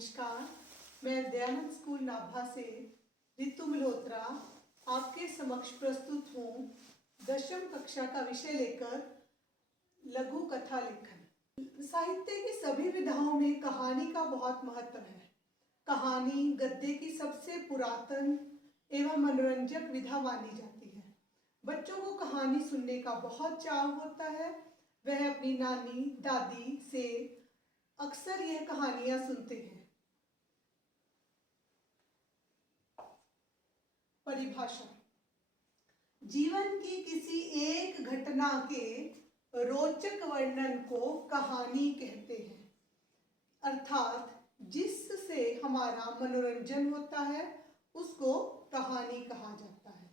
नमस्कार। मैं दयानंद स्कूल नाभा से रितु मल्होत्रा आपके समक्ष प्रस्तुत हूँ 10वीं कक्षा का विषय लेकर लघु कथा लेखन। साहित्य की सभी विधाओं में कहानी का बहुत महत्व है। कहानी गद्य की सबसे पुरातन एवं मनोरंजक विधा मानी जाती है। बच्चों को कहानी सुनने का बहुत चाव होता है। वह अपनी नानी दादी से अक्सर यह कहानियां सुनते हैं। परिभाषा: जीवन की किसी एक घटना के रोचक वर्णन को कहानी कहते हैं, अर्थात जिससे हमारा मनोरंजन होता है उसको कहानी कहा जाता है।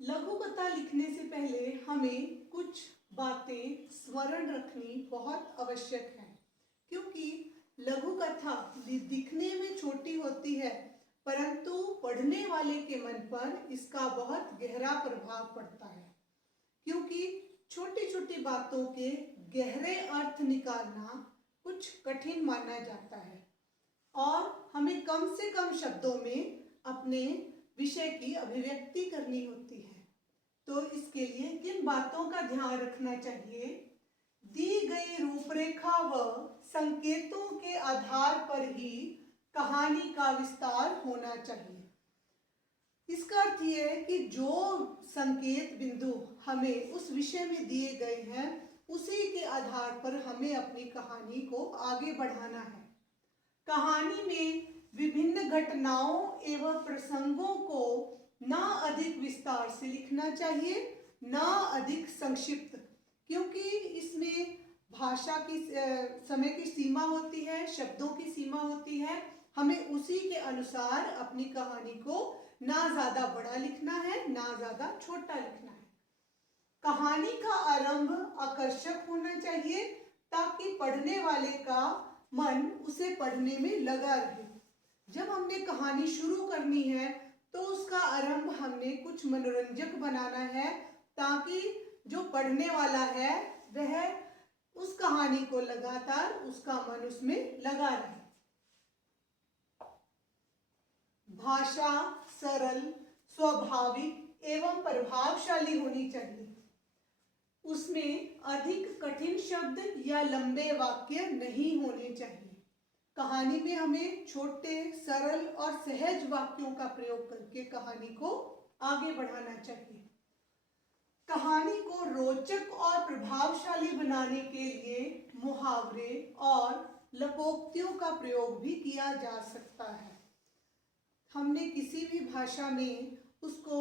लघु कथा लिखने से पहले हमें कुछ बातें स्मरण रखनी बहुत आवश्यक है, क्योंकि लघु कथा दिखने में छोटी होती है, परंतु पढ़ने वाले के मन पर इसका बहुत गहरा प्रभाव पड़ता है। क्योंकि छोटी छोटी बातों के गहरे अर्थ निकालना कुछ कठिन माना जाता है और हमें कम से कम शब्दों में अपने विषय की अभिव्यक्ति करनी होती है। तो इसके लिए किन बातों का ध्यान रखना चाहिए? दी गई रूपरेखा व संकेतों के आधार पर ही कहानी का विस्तार होना चाहिए। इसका अर्थ यह है कि जो संकेत बिंदु हमें उस विषय में दिए गए हैं, उसी के आधार पर हमें अपनी कहानी को आगे बढ़ाना है। कहानी में विभिन्न घटनाओं एवं प्रसंगों को ना अधिक विस्तार से लिखना चाहिए, ना अधिक संक्षिप्त, क्योंकि इसमें भाषा की समय की सीमा होती है, शब्दों की सीमा होती है। हमें उसी के अनुसार अपनी कहानी को ना ज्यादा बड़ा लिखना है, ना ज्यादा छोटा लिखना है। कहानी का आरंभ आकर्षक होना चाहिए ताकि पढ़ने वाले का मन उसे पढ़ने में लगा रहे। जब हमने कहानी शुरू करनी है तो उसका आरंभ हमने कुछ मनोरंजक बनाना है, ताकि जो पढ़ने वाला है वह उस कहानी को लगातार उसका मन उसमें लगा रहे। भाषा सरल, स्वाभाविक एवं प्रभावशाली होनी चाहिए। उसमें अधिक कठिन शब्द या लंबे वाक्य नहीं होने चाहिए। कहानी में हमें छोटे, सरल और सहज वाक्यों का प्रयोग करके कहानी को आगे बढ़ाना चाहिए। कहानी को रोचक और प्रभावशाली बनाने के लिए मुहावरे और लोकोक्तियों का प्रयोग भी किया जा सकता है। हमने किसी भी भाषा में उसको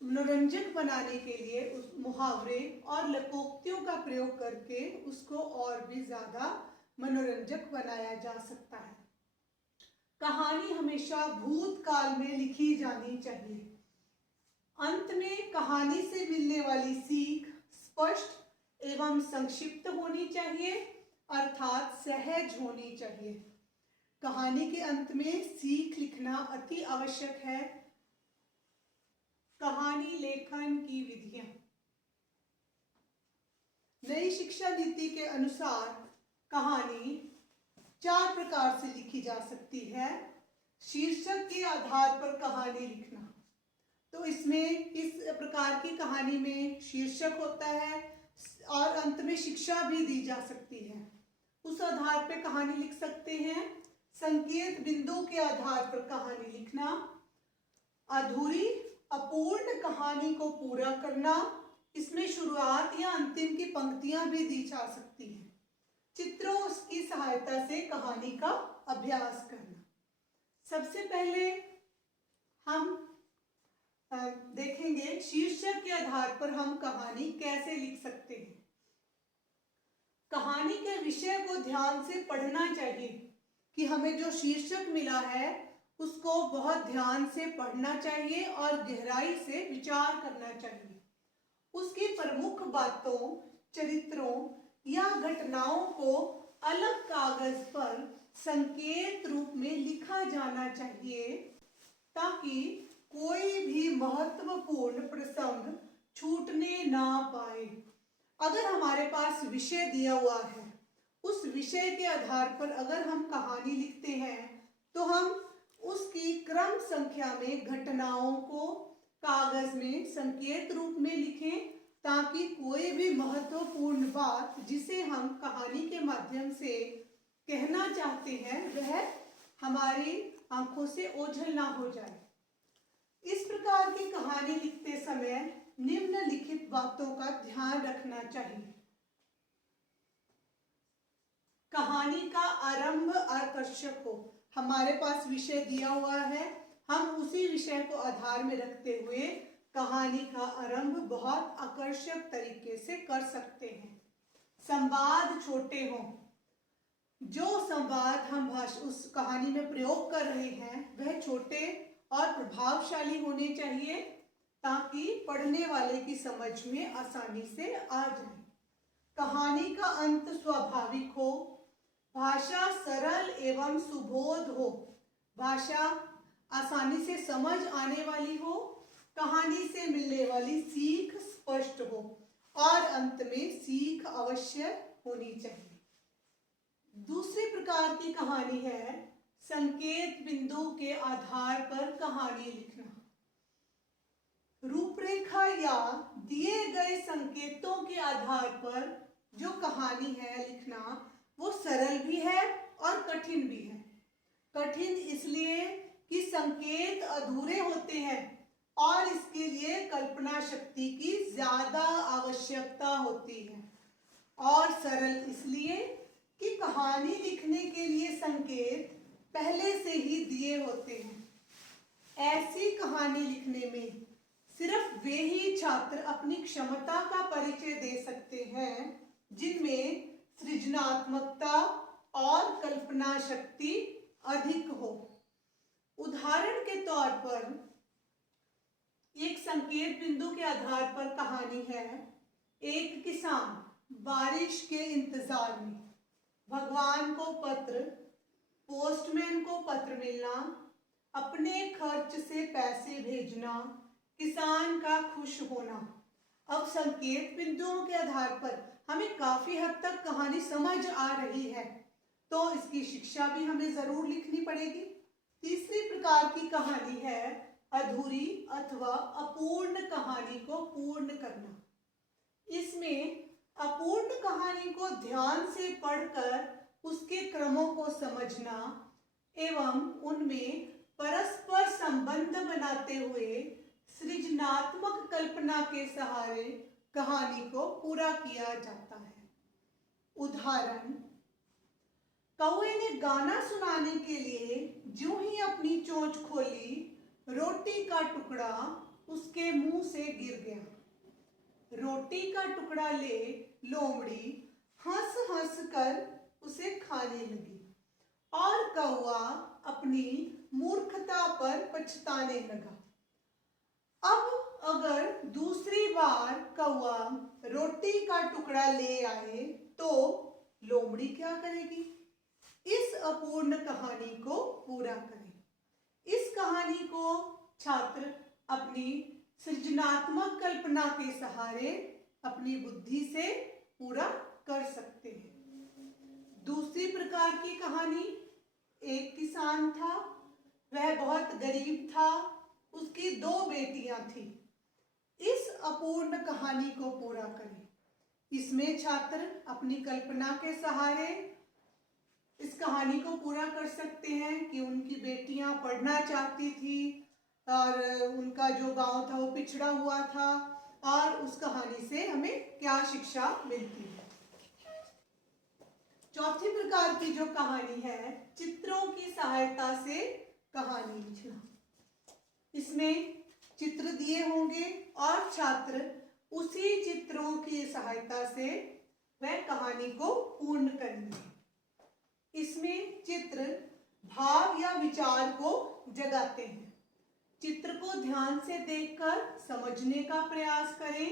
मनोरंजक बनाने के लिए उस मुहावरे और लोकोक्तियों का प्रयोग करके उसको और भी ज्यादा मनोरंजक बनाया जा सकता है। कहानी हमेशा भूतकाल में लिखी जानी चाहिए। अंत में कहानी से मिलने वाली सीख स्पष्ट एवं संक्षिप्त होनी चाहिए, अर्थात सहज होनी चाहिए। कहानी के अंत में सीख लिखना अति आवश्यक है। कहानी लेखन की विधियां: नई शिक्षा नीति के अनुसार कहानी 4 प्रकार से लिखी जा सकती है। शीर्षक के आधार पर कहानी लिखना, तो इसमें इस प्रकार की कहानी में शीर्षक होता है और अंत में शिक्षा भी दी जा सकती है। उस आधार पर कहानी लिख सकते हैं। संकेत बिंदु के आधार पर कहानी लिखना, अधूरी अपूर्ण कहानी को पूरा करना, इसमें शुरुआत या अंतिम की पंक्तियां भी दी जा सकती हैं। चित्रों की सहायता से कहानी का अभ्यास करना। सबसे पहले हम देखेंगे शीर्षक के आधार पर हम कहानी कैसे लिख सकते हैं। कहानी के विषय को ध्यान से पढ़ना चाहिए कि हमें जो शीर्षक मिला है उसको बहुत ध्यान से पढ़ना चाहिए और गहराई से विचार करना चाहिए। उसकी प्रमुख बातों, चरित्रों या घटनाओं को अलग कागज पर संकेत रूप में लिखा जाना चाहिए, ताकि कोई भी महत्वपूर्ण प्रसंग छूटने ना पाए। अगर हमारे पास विषय दिया हुआ है उस विषय के आधार पर अगर हम कहानी लिखते हैं तो हम उसकी क्रम संख्या में घटनाओं को कागज में संकेत रूप में लिखें, ताकि कोई भी महत्वपूर्ण बात जिसे हम कहानी के माध्यम से कहना चाहते हैं वह हमारी आंखों से ओझल ना हो जाए। इस प्रकार की कहानी लिखते समय निम्नलिखित बातों का ध्यान रखना चाहिए। कहानी का आरंभ आकर्षक हो। हमारे पास विषय दिया हुआ है, हम उसी विषय को आधार में रखते हुए कहानी का आरंभ बहुत आकर्षक तरीके से कर सकते हैं। संवाद छोटे हों। जो संवाद हम उस कहानी में प्रयोग कर रहे हैं वह छोटे और प्रभावशाली होने चाहिए, ताकि पढ़ने वाले की समझ में आसानी से आ जाए। कहानी का अंत स्वाभाविक हो। भाषा सरल एवं सुबोध हो। भाषा आसानी से समझ आने वाली हो। कहानी से मिलने वाली सीख स्पष्ट हो और अंत में सीख अवश्य होनी चाहिए। दूसरी प्रकार की कहानी है संकेत बिंदु के आधार पर कहानी लिखना। रूपरेखा या दिए गए संकेतों के आधार पर जो कहानी है लिखना वो सरल भी है और कठिन भी है। कठिन इसलिए कि संकेत अधूरे होते हैं और इसके लिए कल्पना शक्ति की ज्यादा आवश्यकता होती है, और सरल इसलिए कि कहानी लिखने के लिए संकेत पहले से ही दिए होते हैं। ऐसी कहानी लिखने में सिर्फ वे ही छात्र अपनी क्षमता का परिचय दे सकते हैं जिनमें सृजनात्मकता और कल्पना शक्ति अधिक हो। उदाहरण के तौर पर एक संकेत बिंदु के आधार पर कहानी है। एक किसान बारिश के इंतजार में, भगवान को पत्र, पोस्टमैन को पत्र मिलना, अपने खर्च से पैसे भेजना, किसान का खुश होना। अब संकेत बिंदुओं के आधार पर हमें काफी हद तक कहानी समझ आ रही है, तो इसकी शिक्षा भी हमें जरूर लिखनी पड़ेगी। तीसरी प्रकार की कहानी है अधूरी अथवा अपूर्ण कहानी को पूर्ण करना। इसमें अपूर्ण कहानी को ध्यान से पढ़कर उसके क्रमों को समझना एवं उनमें परस्पर संबंध बनाते हुए सृजनात्मक कल्पना के सहारे कहानी को पूरा किया जाता है। उदाहरण, कौवे ने गाना सुनाने के लिए जो ही अपनी चोंच खोली, रोटी का टुकड़ा उसके मुंह से गिर गया। रोटी का टुकड़ा ले लोमड़ी हंस हंस कर उसे खाने लगी और कौवा अपनी मूर्खता पर पछताने लगा। अब अगर दूसरी बार कौवा रोटी का टुकड़ा ले आए तो लोमड़ी क्या करेगी? इस अपूर्ण कहानी को पूरा करें। इस कहानी को छात्र अपनी सृजनात्मक कल्पना के सहारे अपनी बुद्धि से पूरा कर सकते हैं। दूसरी प्रकार की कहानी, एक किसान था, वह बहुत गरीब था, उसकी 2 बेटियां थी। इस अपूर्ण कहानी को पूरा करें। इसमें छात्र अपनी कल्पना के सहारे इस कहानी को पूरा कर सकते हैं कि उनकी बेटियां पढ़ना चाहती थी और उनका जो गांव था वो पिछड़ा हुआ था, और उस कहानी से हमें क्या शिक्षा मिलती है। चौथी प्रकार की जो कहानी है, चित्रों की सहायता से कहानी लिखना। इसमें चित्र दिए होंगे और छात्र उसी चित्रों की सहायता से वह कहानी को पूर्ण करेंगे। इसमें चित्र भाव या विचार को जगाते हैं। चित्र को ध्यान से देखकर समझने का प्रयास करें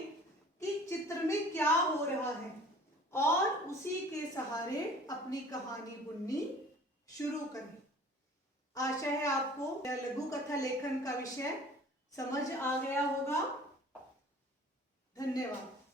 कि चित्र में क्या हो रहा है और उसी के सहारे अपनी कहानी बुननी शुरू करें। आशा है आपको लघु कथा लेखन का विषय समझ आ गया होगा। धन्यवाद।